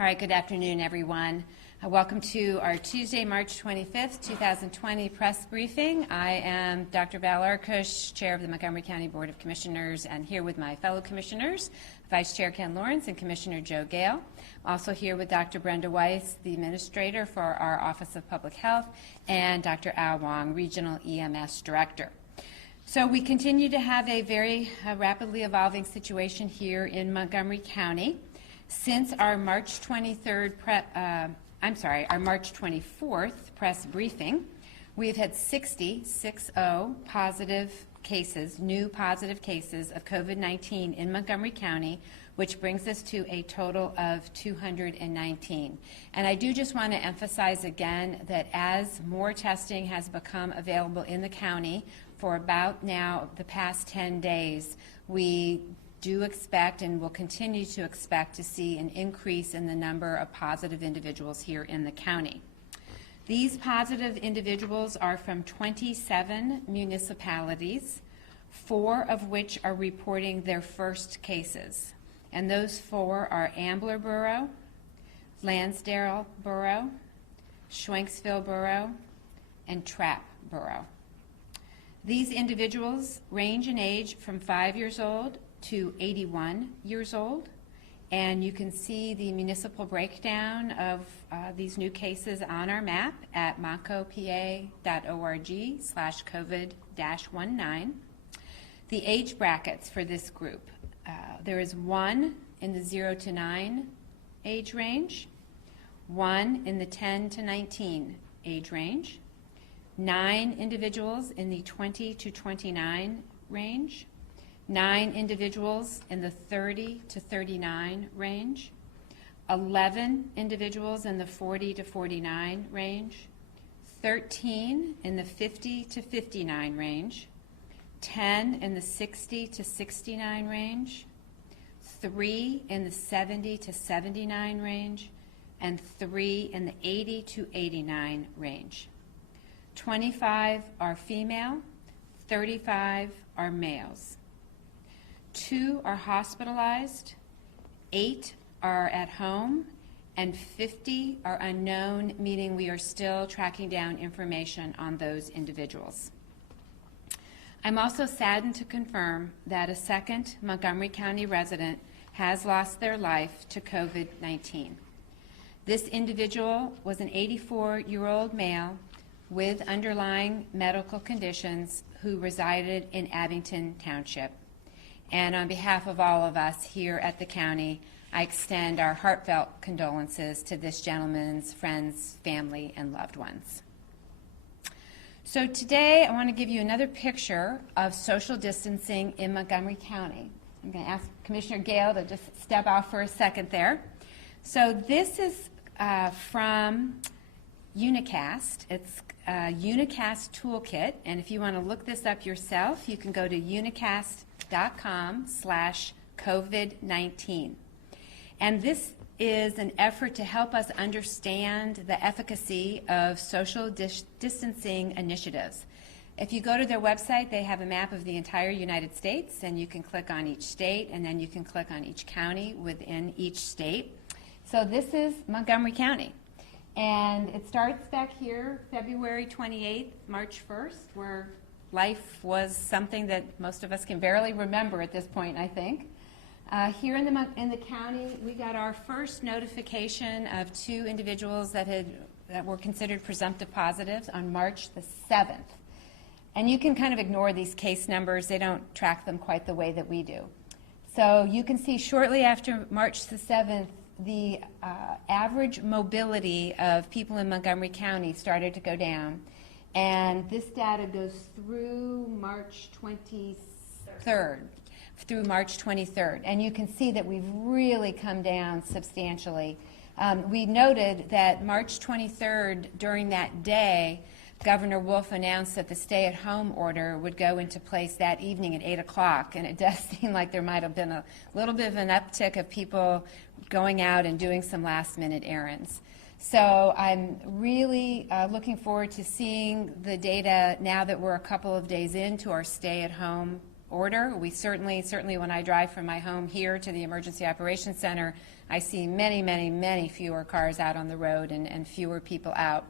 All right, good afternoon, everyone. Welcome to our Tuesday, March 25th, 2020 press briefing. I am Dr. Val Arkush, Chair of the Montgomery County Board of Commissioners, and here with my fellow commissioners, Vice Chair Ken Lawrence and Commissioner Joe Gale. Also here with Dr. Brenda Weiss, the Administrator for our Office of Public Health, and Dr. Al Wong, Regional EMS Director. So we continue to have a very rapidly evolving situation here in Montgomery County. Since our March 24th press briefing, we've had 60 positive cases, new positive cases of COVID-19 in Montgomery County, which brings us to a total of 219. And I do just want to emphasize again that as more testing has become available in the county for about now the past 10 days, we do expect and will continue to expect to see an increase in the number of positive individuals here in the county. These positive individuals are from 27 municipalities, 4 of which are reporting their first cases. And those 4 are Ambler Borough, Lansdale Borough, Schwenksville Borough, and Trapp Borough. These individuals range in age from 5 years old to 81 years old, and you can see the municipal breakdown of these new cases on our map at montcopa.org/COVID-19. The age brackets for this group, there is 1 in the 0 to 9 age range, 1 in the 10 to 19 age range, 9 individuals in the 20 to 29 range, 9 individuals in the 30 to 39 range, 11 individuals in the 40 to 49 range, 13 in the 50 to 59 range, 10 in the 60 to 69 range, 3 in the 70 to 79 range, and 3 in the 80 to 89 range. 25 are female, 35 are males. 2 are hospitalized, 8 are at home, and 50 are unknown, meaning we are still tracking down information on those individuals. I'm also saddened to confirm that a second Montgomery County resident has lost their life to COVID-19. This individual was an 84-year-old male with underlying medical conditions who resided in Abington Township. And on behalf of all of us here at the county, I extend our heartfelt condolences to this gentleman's friends, family, and loved ones. So today I want to give you another picture of social distancing in Montgomery County. I'm going to ask Commissioner Gale to just step off for a second there. So this is from Unicast. It's a Unicast toolkit, and if you want to look this up yourself, you can go to unicast.com/COVID-19. And this is an effort to help us understand the efficacy of social distancing initiatives. If you go to their website, they have a map of the entire United States, and you can click on each state, and then you can click on each county within each state. So this is Montgomery County. And it starts back here, February 28th, March 1st, where life was something that most of us can barely remember at this point, I think. Here in the county, we got our first notification of 2 individuals that were considered presumptive positives on March the 7th. And you can kind of ignore these case numbers. They don't track them quite the way that we do. So you can see shortly after March the 7th, the average mobility of people in Montgomery County started to go down. And this data goes through March 23rd. And you can see that we've really come down substantially. We noted that March 23rd, during that day, Governor Wolf announced that the stay-at-home order would go into place that evening at 8 o'clock, and it does seem like there might have been a little bit of an uptick of people going out and doing some last-minute errands. So I'm really looking forward to seeing the data now that we're a couple of days into our stay-at-home order. We certainly when I drive from my home here to the Emergency Operations Center, I see many fewer cars out on the road and fewer people out.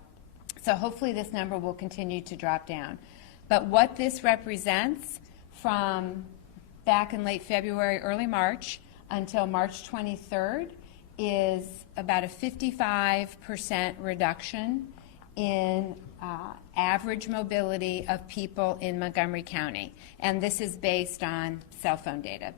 So hopefully this number will continue to drop down. But what this represents from back in late February, early March until March 23rd is about a 55% reduction in average mobility of people in Montgomery County. And this is based on cell phone data.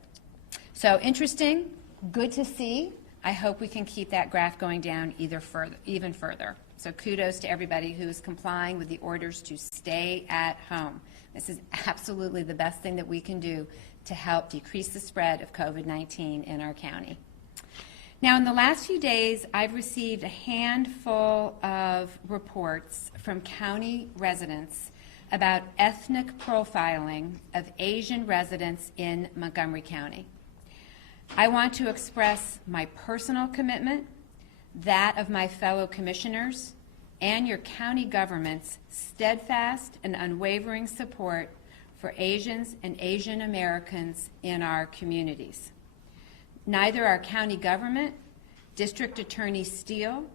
So interesting, good to see. I hope we can keep that graph going down even further. So kudos to everybody who's complying with the orders to stay at home. This is absolutely the best thing that we can do to help decrease the spread of COVID-19 in our county. Now, in the last few days, I've received a handful of reports from county residents about ethnic profiling of Asian residents in Montgomery County. I want to express my personal commitment, that of my fellow commissioners, and your county government's steadfast and unwavering support for Asians and Asian Americans in our communities. Neither our county government, District Attorney Steele,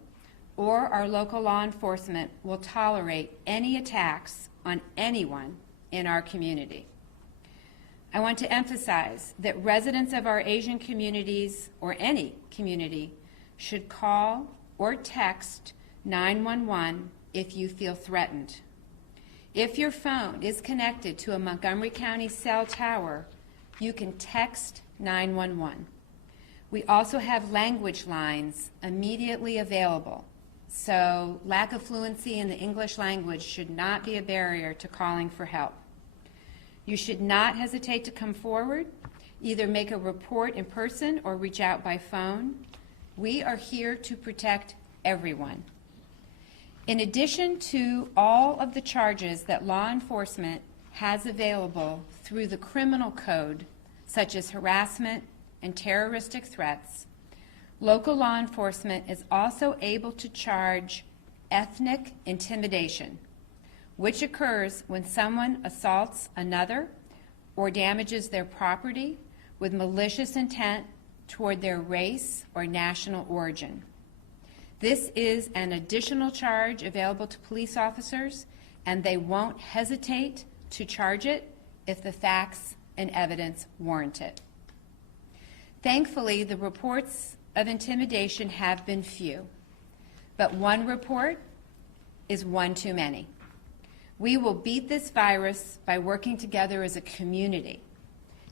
or our local law enforcement will tolerate any attacks on anyone in our community. I want to emphasize that residents of our Asian communities, or any community, should call or text 911 if you feel threatened. If your phone is connected to a Montgomery County cell tower, you can text 911. We also have language lines immediately available, so lack of fluency in the English language should not be a barrier to calling for help. You should not hesitate to come forward, either make a report in person or reach out by phone. We are here to protect everyone. In addition to all of the charges that law enforcement has available through the criminal code, such as harassment and terroristic threats, local law enforcement is also able to charge ethnic intimidation, which occurs when someone assaults another or damages their property with malicious intent toward their race or national origin. This is an additional charge available to police officers, and they won't hesitate to charge it if the facts and evidence warrant it. Thankfully, the reports of intimidation have been few, but one report is one too many. We will beat this virus by working together as a community,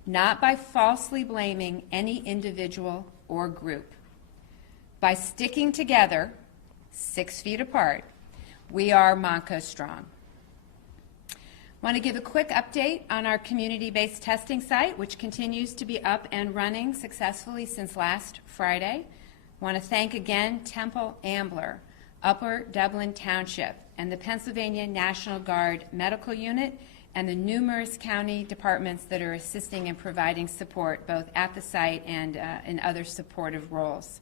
not by falsely blaming any individual or group. By sticking together, 6 feet apart, we are Monco strong. I want to give a quick update on our community-based testing site, which continues to be up and running successfully since last Friday. I want to thank again Temple Ambler, Upper Dublin Township, and the Pennsylvania National Guard Medical Unit, and the numerous county departments that are assisting and providing support both at the site and in other supportive roles.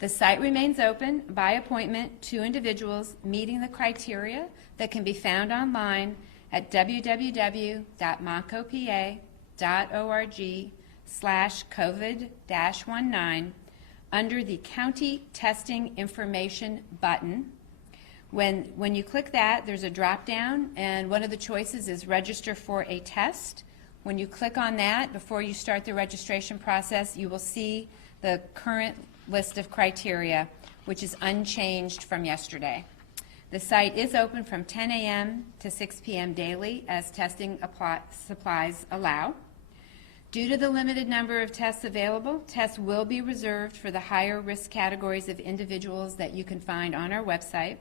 The site remains open by appointment to individuals meeting the criteria that can be found online at www.moncopa.org/COVID-19 under the County Testing Information button. When you click that, there's a drop-down, and one of the choices is register for a test. When you click on that, before you start the registration process, you will see the current list of criteria, which is unchanged from yesterday. The site is open from 10 a.m. to 6 p.m. daily as testing supplies allow. Due to the limited number of tests available, tests will be reserved for the higher risk categories of individuals that you can find on our website.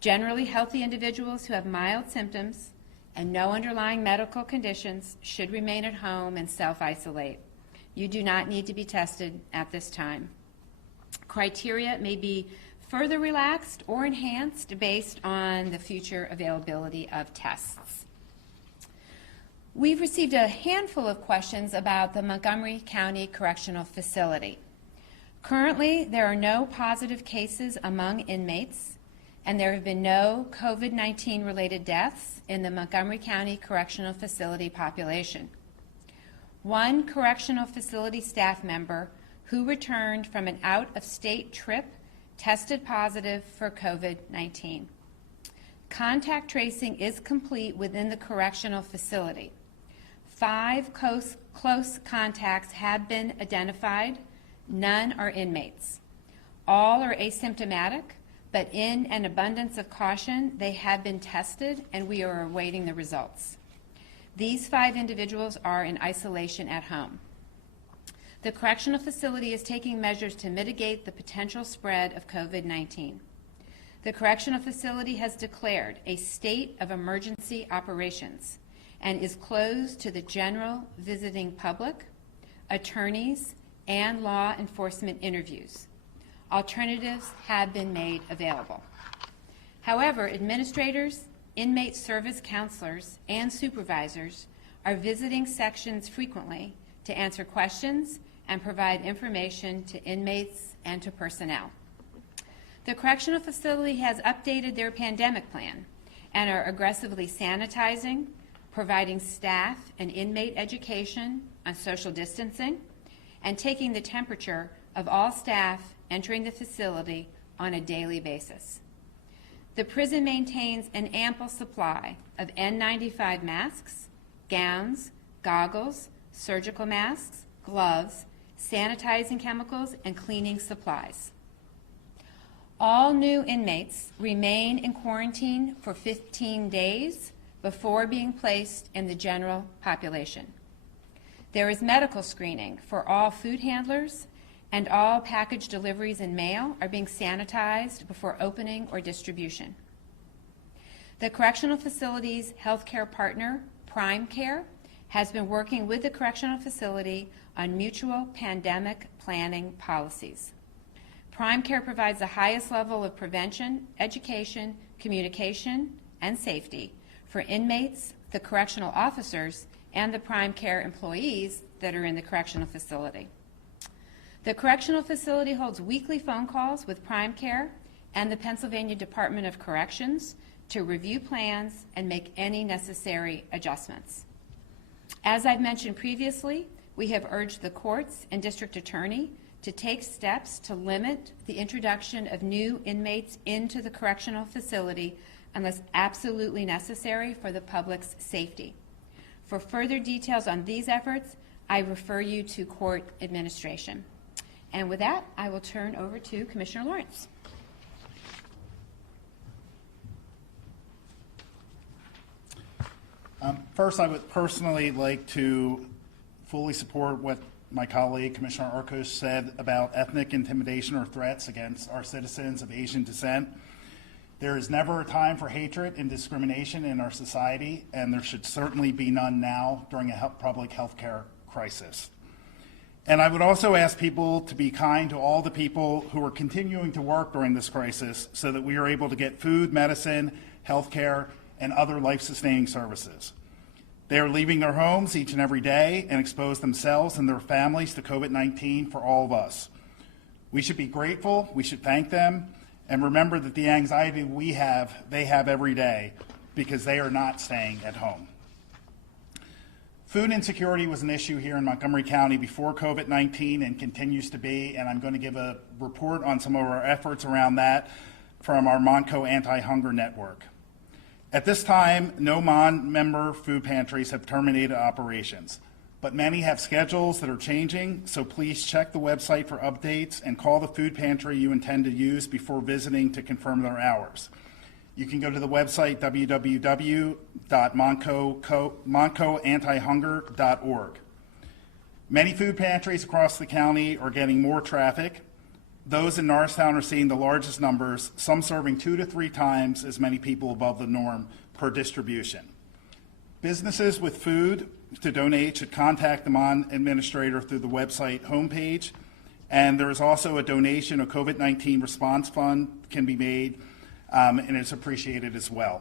Generally healthy individuals who have mild symptoms and no underlying medical conditions should remain at home and self-isolate. You do not need to be tested at this time. Criteria may be further relaxed or enhanced based on the future availability of tests. We've received a handful of questions about the Montgomery County Correctional Facility. Currently, there are no positive cases among inmates, and there have been no COVID-19 related deaths in the Montgomery County Correctional Facility population. one correctional facility staff member who returned from an out-of-state trip tested positive for COVID-19. Contact tracing is complete within the correctional facility. 5 close contacts have been identified. None are inmates. All are asymptomatic, but in an abundance of caution, they have been tested and we are awaiting the results. These 5 individuals are in isolation at home. The correctional facility is taking measures to mitigate the potential spread of COVID-19. The correctional facility has declared a state of emergency operations and is closed to the general visiting public, attorneys, and law enforcement interviews. Alternatives have been made available. However, administrators, inmate service counselors, and supervisors are visiting sections frequently to answer questions and provide information to inmates and to personnel. The correctional facility has updated their pandemic plan and are aggressively sanitizing, providing staff and inmate education on social distancing, and taking the temperature of all staff entering the facility on a daily basis. The prison maintains an ample supply of N95 masks, gowns, goggles, surgical masks, gloves, sanitizing chemicals, and cleaning supplies. All new inmates remain in quarantine for 15 days before being placed in the general population. There is medical screening for all food handlers, and all package deliveries and mail are being sanitized before opening or distribution. The correctional facility's healthcare partner, Prime Care, has been working with the correctional facility on mutual pandemic planning policies. Prime Care provides the highest level of prevention, education, communication, and safety for inmates, the correctional officers, and the Prime Care employees that are in the correctional facility. The correctional facility holds weekly phone calls with Prime Care and the Pennsylvania Department of Corrections to review plans and make any necessary adjustments. As I've mentioned previously, we have urged the courts and district attorney to take steps to limit the introduction of new inmates into the correctional facility unless absolutely necessary for the public's safety. For further details on these efforts, I refer you to court administration. And with that, I will turn over to Commissioner Lawrence. First, I would personally like to fully support what my colleague, Commissioner Arcos, said about ethnic intimidation or threats against our citizens of Asian descent. There is never a time for hatred and discrimination in our society, and there should certainly be none now during a public health care crisis. And I would also ask people to be kind to all the people who are continuing to work during this crisis so that we are able to get food, medicine, health care, and other life-sustaining services. They are leaving their homes each and every day and expose themselves and their families to COVID-19 for all of us. We should be grateful, we should thank them, and remember that the anxiety we have, they have every day because they are not staying at home. Food insecurity was an issue here in Montgomery County before COVID-19 and continues to be, and I'm going to give a report on some of our efforts around that from our Monco Anti-Hunger Network. At this time, no MON member food pantries have terminated operations, but many have schedules that are changing, so please check the website for updates and call the food pantry you intend to use before visiting to confirm their hours. You can go to the website www.moncoantihunger.org. Many food pantries across the county are getting more traffic. Those in Norristown are seeing the largest numbers, some serving 2 to 3 times as many people above the norm per distribution. Businesses with food to donate should contact the MON administrator through the website homepage, and there is also a donation, a COVID-19 response fund can be made, and it's appreciated as well.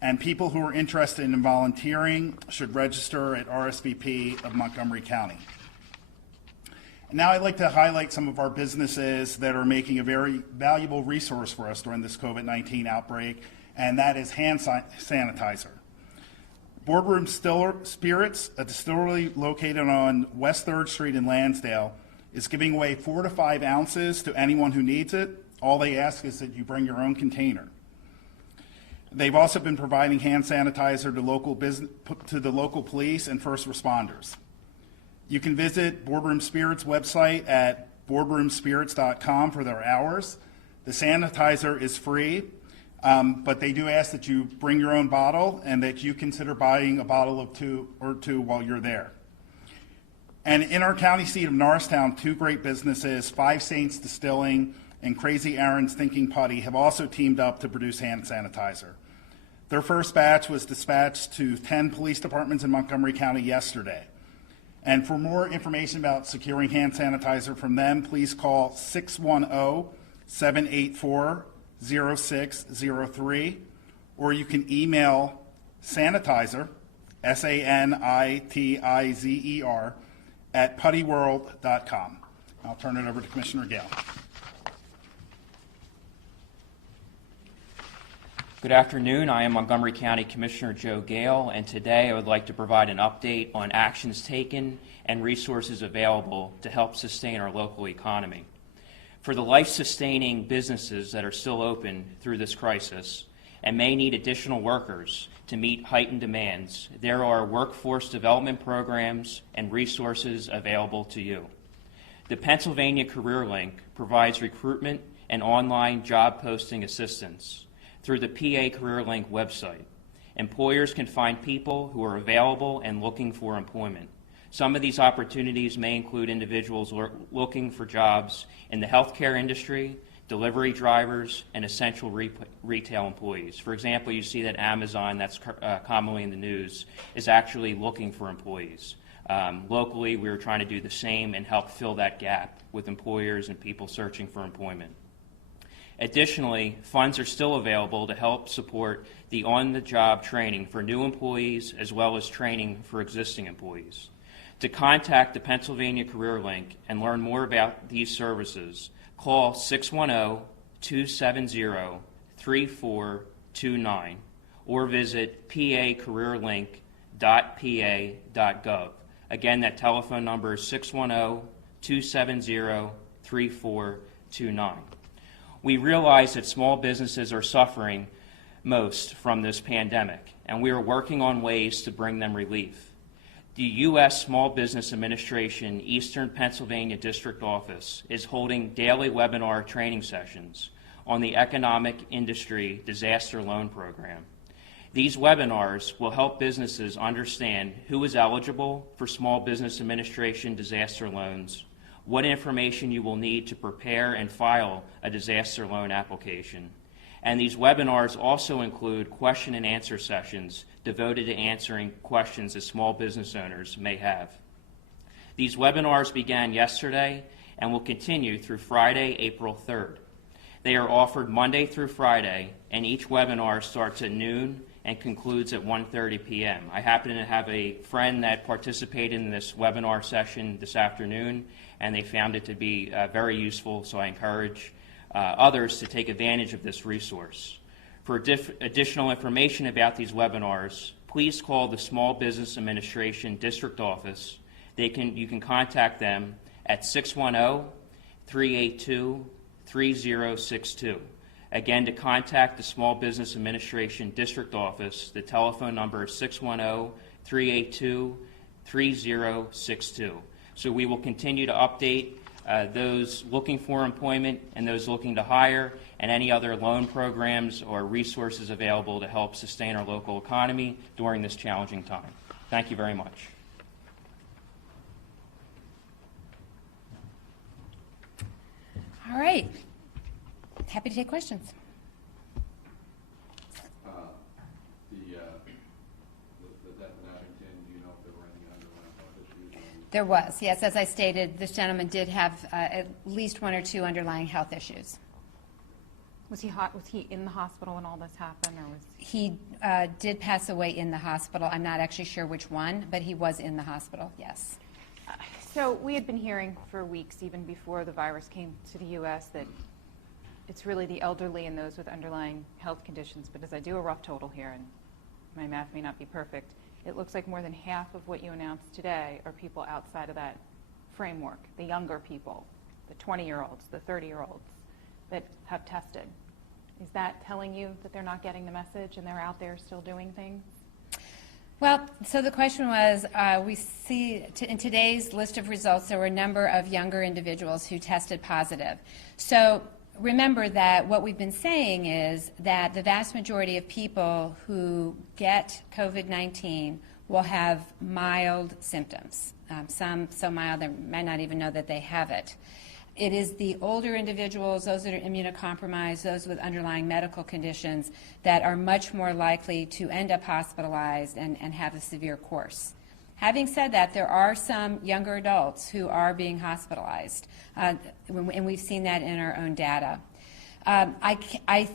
And people who are interested in volunteering should register at RSVP of Montgomery County. Now I'd like to highlight some of our businesses that are making a very valuable resource for us during this COVID-19 outbreak, and that is hand sanitizer. Boardroom Spirits, a distillery located on West 3rd Street in Lansdale, is giving away 4 to 5 ounces to anyone who needs it. All they ask is that you bring your own container. They've also been providing hand sanitizer to the local police and first responders. You can visit Boardroom Spirits website at boardroomspirits.com for their hours. The sanitizer is free, but they do ask that you bring your own bottle and that you consider buying a bottle of two while you're there. And in our county seat of Norristown, 2 great businesses, Five Saints Distilling and Crazy Aaron's Thinking Putty, have also teamed up to produce hand sanitizer. Their first batch was dispatched to 10 police departments in Montgomery County yesterday. And for more information about securing hand sanitizer from them, please call 610-784-0603, or you can email sanitizer, SANITIZER, at puttyworld.com. I'll turn it over to Commissioner Gale. Good afternoon. I am Montgomery County Commissioner Joe Gale, and today I would like to provide an update on actions taken and resources available to help sustain our local economy. For the life-sustaining businesses that are still open through this crisis and may need additional workers to meet heightened demands, there are workforce development programs and resources available to you. The Pennsylvania Career Link provides recruitment and online job posting assistance through the PA Career Link website. Employers can find people who are available and looking for employment. Some of these opportunities may include individuals looking for jobs in the healthcare industry, delivery drivers, and essential retail employees. For example, you see that Amazon, that's commonly in the news, is actually looking for employees. Locally, we are trying to do the same and help fill that gap with employers and people searching for employment. Additionally, funds are still available to help support the on-the-job training for new employees as well as training for existing employees. To contact the Pennsylvania Career Link and learn more about these services, call 610-270-3429 or visit pacareerlink.pa.gov. Again, that telephone number is 610-270-3429. We realize that small businesses are suffering most from this pandemic, and we are working on ways to bring them relief. The U.S. Small Business Administration Eastern Pennsylvania District Office is holding daily webinar training sessions on the Economic Industry Disaster Loan Program. These webinars will help businesses understand who is eligible for Small Business Administration disaster loans, what information you will need to prepare and file a disaster loan application. And these webinars also include question and answer sessions devoted to answering questions that small business owners may have. These webinars began yesterday and will continue through Friday, April 3rd. They are offered Monday through Friday, and each webinar starts at noon and concludes at 1:30 p.m. I happen to have a friend that participated in this webinar session this afternoon, and they found it to be very useful, so I encourage others to take advantage of this resource. For additional information about these webinars, please call the Small Business Administration District Office. You can contact them at 610-382-3062. Again, to contact the Small Business Administration District Office, the telephone number is 610-382-3062. So we will continue to update those looking for employment and those looking to hire, and any other loan programs or resources available to help sustain our local economy during this challenging time. Thank you very much. All right. Happy to take questions. The death in Abington, do you know if there were any underlying health issues? There was, yes. As I stated, this gentleman did have at least 1 or 2 underlying health issues. Was he in the hospital when all this happened, or was He did pass away in the hospital. I'm not actually sure which one, but he was in the hospital, yes. So we had been hearing for weeks, even before the virus came to the U.S., that it's really the elderly and those with underlying health conditions. But as I do a rough total here, and my math may not be perfect, it looks like more than half of what you announced today are people outside of that framework, the younger people, the 20-year-olds, the 30-year-olds that have tested. Is that telling you that they're not getting the message and they're out there still doing things? Well, so the question was, we see in today's list of results, there were a number of younger individuals who tested positive. So remember that what we've been saying is that the vast majority of people who get COVID-19 will have mild symptoms. Some so mild they might not even know that they have it. It is the older individuals, those that are immunocompromised, those with underlying medical conditions that are much more likely to end up hospitalized and have a severe course. Having said that, there are some younger adults who are being hospitalized, and we've seen that in our own data. I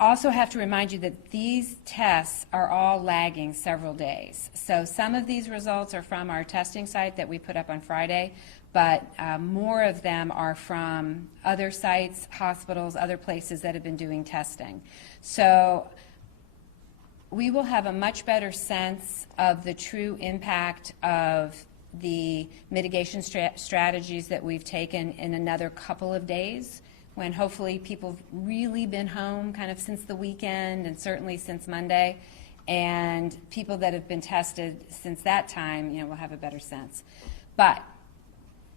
also have to remind you that these tests are all lagging several days. So some of these results are from our testing site that we put up on Friday, but more of them are from other sites, hospitals, other places that have been doing testing. So we will have a much better sense of the true impact of the mitigation strategies that we've taken in another couple of days, when hopefully people have really been home kind of since the weekend and certainly since Monday, and people that have been tested since that time, will have a better sense. But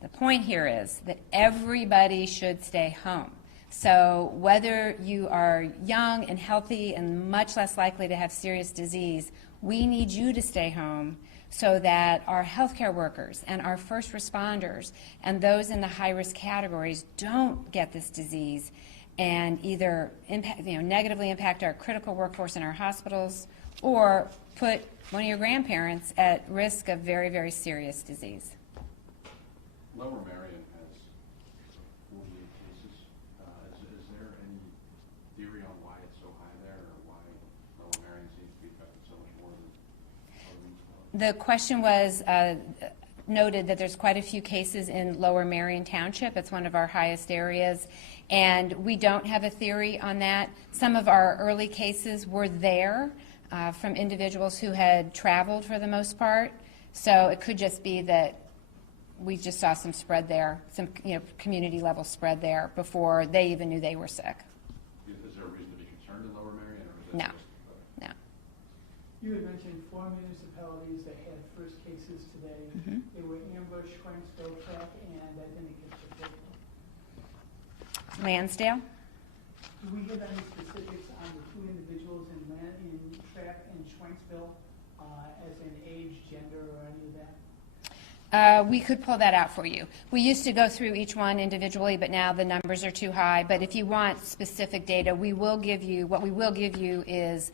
the point here is that everybody should stay home. So whether you are young and healthy and much less likely to have serious disease, we need you to stay home so that our healthcare workers and our first responders and those in the high-risk categories don't get this disease and either negatively impact our critical workforce in our hospitals or put one of your grandparents at risk of very, very serious disease. Lower Marion has 48 cases. Is there any theory on why it's so high there, or why Lower Marion seems to be affected so much more than other municipalities? The question was noted that there's quite a few cases in Lower Marion Township. It's one of our highest areas, and we don't have a theory on that. Some of our early cases were there from individuals who had traveled for the most part, so it could just be that we just saw some spread there, some community level spread there before they even knew they were sick. Is there a reason to be concerned in Lower Marion, or is that No. just, No. You had mentioned 4 municipalities that had first cases today. Mhm. They were Ambush, Schwenksville, Track, and I think it's Lansdale? Do we have any specifics on the 2 individuals in Track and Schwenksville, as in age, gender, or any of that? We could pull that out for you. We used to go through each one individually, but now the numbers are too high. But if you want specific data, what we will give you is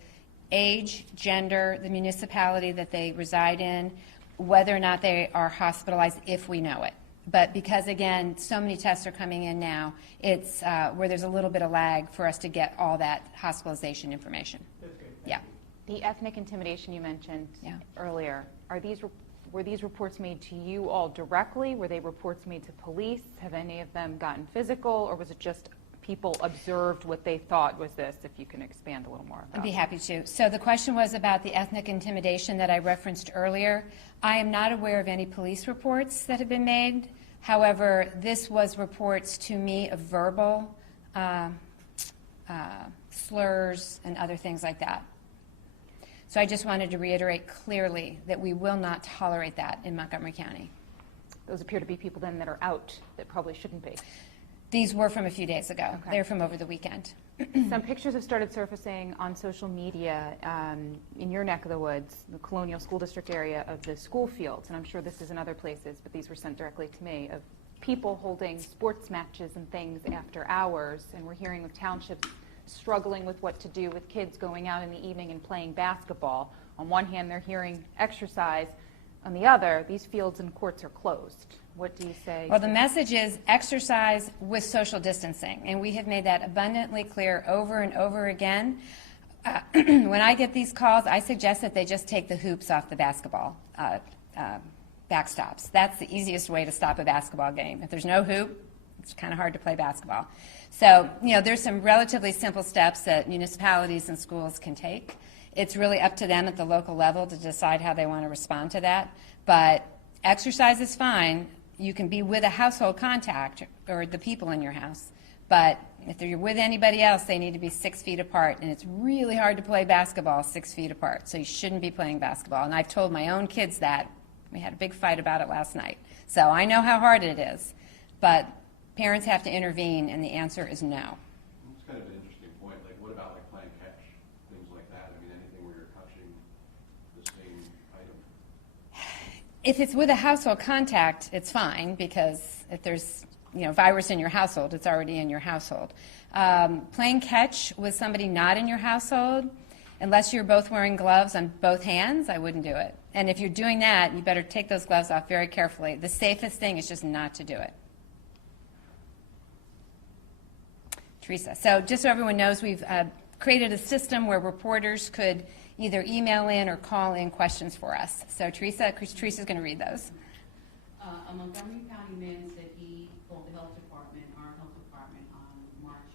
age, gender, the municipality that they reside in, whether or not they are hospitalized, if we know it. But because, again, so many tests are coming in now, it's where there's a little bit of lag for us to get all that hospitalization information. That's great. Yeah. The ethnic intimidation you mentioned Yeah. earlier, were these reports made to you all directly? Were they reports made to police? Have any of them gotten physical, or was it just people observed what they thought was this? If you can expand a little more about I'd be that. happy to. So the question was about the ethnic intimidation that I referenced earlier. I am not aware of any police reports that have been made. However, this was reports to me of verbal slurs and other things like that. So I just wanted to reiterate clearly that we will not tolerate that in Montgomery County. Those appear to be people then that are out that probably shouldn't be. These were from a few days ago. Okay. They're from over the weekend. Some pictures have started surfacing on social media in your neck of the woods, the Colonial School District area, of the school fields, and I'm sure this is in other places, but these were sent directly to me, of people holding sports matches and things after hours, and we're hearing of townships struggling with what to do with kids going out in the evening and playing basketball. On one hand, they're hearing exercise. On the other, these fields and courts are closed. What do you say? Well, the message is exercise with social distancing, and we have made that abundantly clear over and over again. When I get these calls, I suggest that they just take the hoops off the basketball backstops. That's the easiest way to stop a basketball game. If there's no hoop, it's kind of hard to play basketball. So, there's some relatively simple steps that municipalities and schools can take. It's really up to them at the local level to decide how they want to respond to that. But exercise is fine. You can be with a household contact or the people in your house. But if you're with anybody else, they need to be 6 feet apart. And it's really hard to play basketball 6 feet apart. So you shouldn't be playing basketball. And I've told my own kids that. We had a big fight about it last night. So I know how hard it is. But parents have to intervene, and the answer is no. It's kind of an interesting point. Like, what about like playing catch, things like that? I mean, anything where you're touching the same item. If it's with a household contact, it's fine, because if there's virus in your household, it's already in your household. Playing catch with somebody not in your household, unless you're both wearing gloves on both hands, I wouldn't do it. And if you're doing that, you better take those gloves off very carefully. The safest thing is just not to do it. Teresa. So just so everyone knows, we've created a system where reporters could either email in or call in questions for us. So Teresa's going to read those. A Montgomery County man said he called the health department, our health department, on March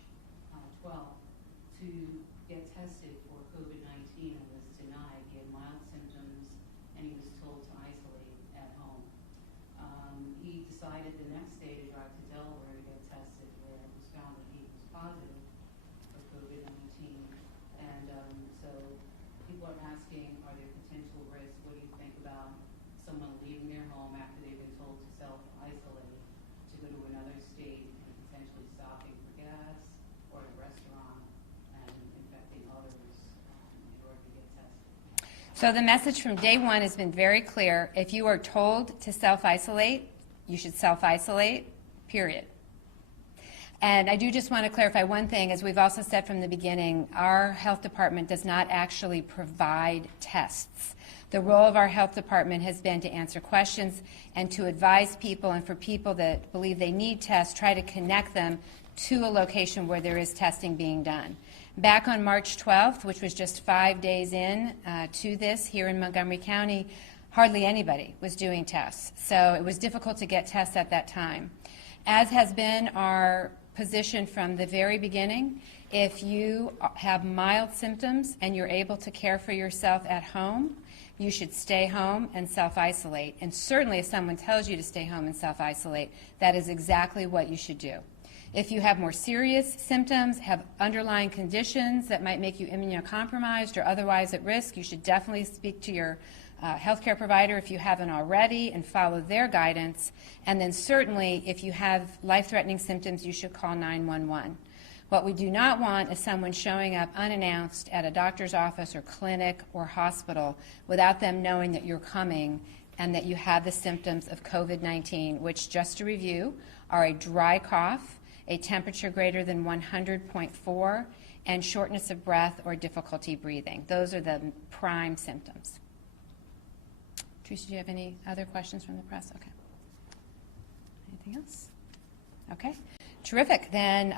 12th to get tested for COVID-19 and was denied. He had mild symptoms and he was told to isolate at home. He decided the next day to drive to Delaware to get tested, where it was found that he was positive for COVID-19. And so people are asking, are there potential risks? What do you think about someone leaving their home after they've been told to self-isolate to go to another state and potentially stopping for gas or at a restaurant and infecting others in order to get tested? So the message from day one has been very clear. If you are told to self-isolate, you should self-isolate, period. And I do just want to clarify one thing. As we've also said from the beginning, our health department does not actually provide tests. The role of our health department has been to answer questions and to advise people, and for people that believe they need tests, try to connect them to a location where there is testing being done. Back on March 12th, which was just 5 days in to this here in Montgomery County, hardly anybody was doing tests. So it was difficult to get tests at that time. As has been our position from the very beginning, if you have mild symptoms and you're able to care for yourself at home, you should stay home and self-isolate. And certainly if someone tells you to stay home and self-isolate, that is exactly what you should do. If you have more serious symptoms, have underlying conditions that might make you immunocompromised or otherwise at risk, you should definitely speak to your healthcare provider if you haven't already and follow their guidance. And then certainly if you have life-threatening symptoms, you should call 911. What we do not want is someone showing up unannounced at a doctor's office or clinic or hospital without them knowing that you're coming and that you have the symptoms of COVID-19, which, just to review, are a dry cough, a temperature greater than 100.4, and shortness of breath or difficulty breathing. Those are the prime symptoms. Teresa, do you have any other questions from the press? Okay. Anything else? Okay. Terrific. Then,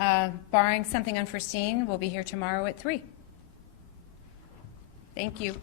barring something unforeseen, we'll be here tomorrow at 3. Thank you.